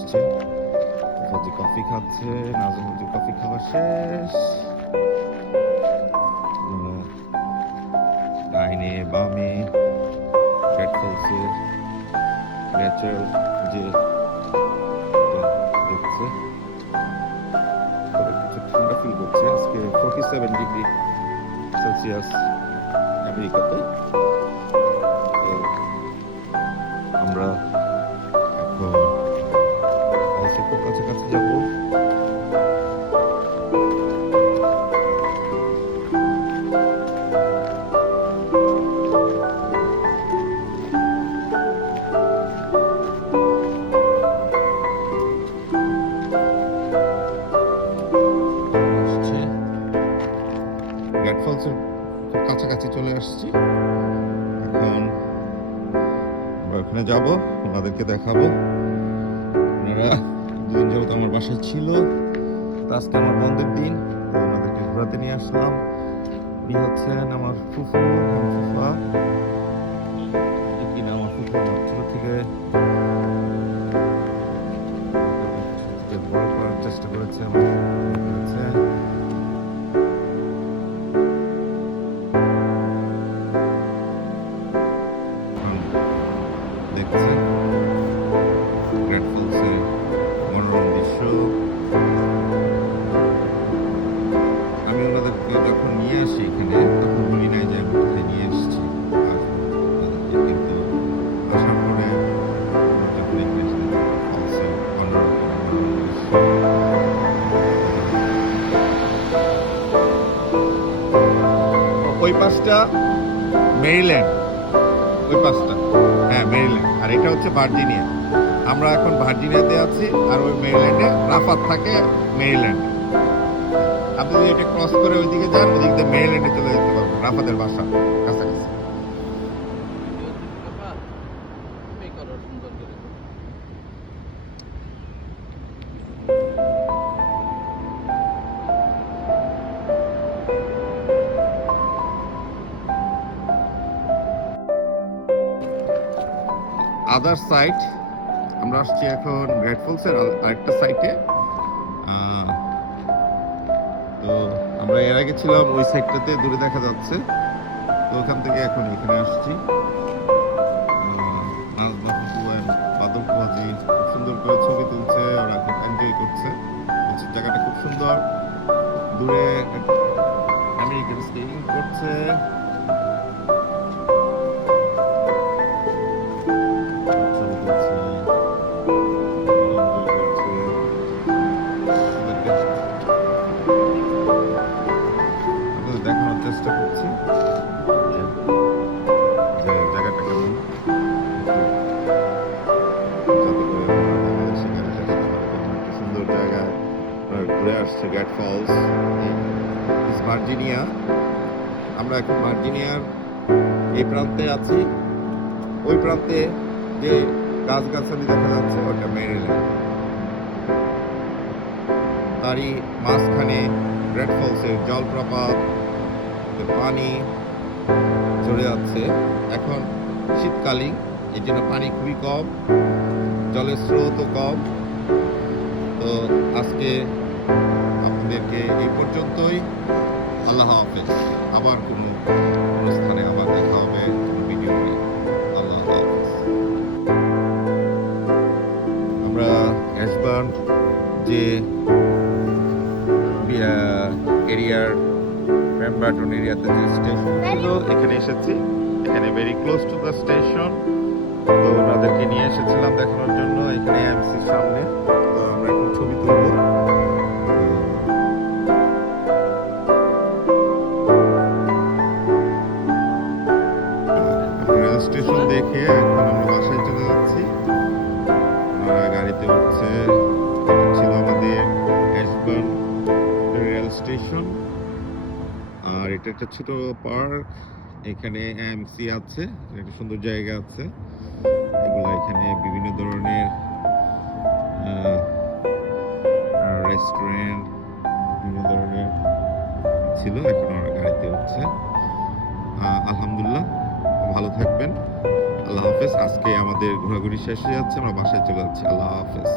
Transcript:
আসছে। Fuzzy coffee খাচ্ছে, Nazmuddin coffee খাওয়া শেষ। ডাইনে বামে গ্রেট ফলসের ন্যাচারাল যে দেখছে, তবে কিছু ঠান্ডা ফিল করছে। আজকে 47 ডিগ্রি সেলসিয়াস আমেরিকাতে। তো আমরা এখন ফলসের খুব কাছাকাছি যাবো। গ্রেট ফলসের খুব কাছাকাছি চলে আসছি। এখন আমরা ওখানে যাব, ওনাদেরকে দেখাবো। ওনারা দুদিন যাবত আমার বাসায় ছিল, তো আজকে আমার বন্ধের দিন, তো ওনাদেরকে ঘোরাতে নিয়ে আসলাম। উনি হচ্ছেন আমার ফুফু, ফুফা কিনা আমার ফুফু ছোট থেকে বড় করার চেষ্টা করেছে, আমার করেছে। দেখছে গ্রেট ফলসের মনোরম দৃশ্য। আমি ওনাদেরকে যখন নিয়ে আসি এখানে, তখন বলি নাই যে আমি কোথায় নিয়ে এসেছি, কিন্তু আসার পরে ওই পাশটা মেরিল্যান্ড, ওই পাশটা হ্যাঁ মেরিল্যান্ড, আর এটা হচ্ছে ভার্জিনিয়া। আমরা এখন ভার্জিনিয়াতে আছি, আর ওই মেরিল্যান্ডে রাফাত থাকে মেরিল্যান্ড। আপনি যদি এটা ক্রস করে ওইদিকে যান, ওইদিক দিয়ে মেরিল্যান্ডে চলে যেতে পারবেন, রাফাতের বাসা কাছাকাছি। আদার সাইড আমরা আসছি এখন গ্রেট ফলসের আরেকটা সাইটে। তো আমরা এর আগে ছিলাম ওই সাইডটাতে, দূরে দেখা যাচ্ছে। তো ওখান থেকে এখন এখানে আসছি। বাদল ফুয়াজি খুব সুন্দর করে ছবি তুলছে, ওরা খুব এনজয় করছে। জায়গাটা খুব সুন্দর, দূরে আমেরিকান স্কেটিং করছে। দেখানোর চেষ্টা করছি যে জায়গাটা কেমন, যাতে করে সেখানে যেতে পারবেন। একটা সুন্দর জায়গায় ঘুরে আসছে গ্রেট ফলস, ভার্জিনিয়া। আমরা এখন ভার্জিনিয়ার এই প্রান্তে আছি। ওই প্রান্তে যে গাছগাছালি দেখা যাচ্ছে ওটা মেরিল্যান্ড, তারই মাঝখানে গ্রেট ফলসের জলপ্রপাত, পানি চলে যাচ্ছে। এখন শীতকালীন, এই জন্য পানি খুবই কম, জলের স্রোতও কম। তো আজকে আপনাদেরকে এই পর্যন্তই। আল্লাহ হাফেজ। আবার কোনো অনুষ্ঠানে আবার দেখা হবে ভিডিওতে। আল্লাহ হাফেজ। আমরা অ্যাশবার্ন যে এরিয়ার প্যাম্বাটন এরিয়াতে যে স্টেশন ছিল, এখানে এসেছি। এখানে very close to the station. তো ওনাদেরকে নিয়ে এসেছিলাম দেখানোর জন্য এখানে এমসির সামনে। তো আমরা এখন ছবি তুলব। রেল স্টেশন দেখে এখন আমরা বাসায় চলে যাচ্ছি। ওনারা গাড়িতে উঠছে। এটা ছিল আমাদের অ্যাশবার্ন রেল স্টেশন। আর এটা একটা ছোট পার্ক, এখানে এমসি আছে, একটা সুন্দর জায়গা আছে। এগুলো এখানে বিভিন্ন ধরনের রেস্টুরেন্ট, বিভিন্ন ধরনের ছিল। এখন ওরা গাড়িতে উঠছে। আলহামদুলিল্লাহ, ভালো থাকবেন। আল্লাহ হাফেজ। আজকে আমাদের ঘোরাঘুরি শেষ হয়ে যাচ্ছে, আমরা বাসায় চলে যাচ্ছি। আল্লাহ হাফেজ।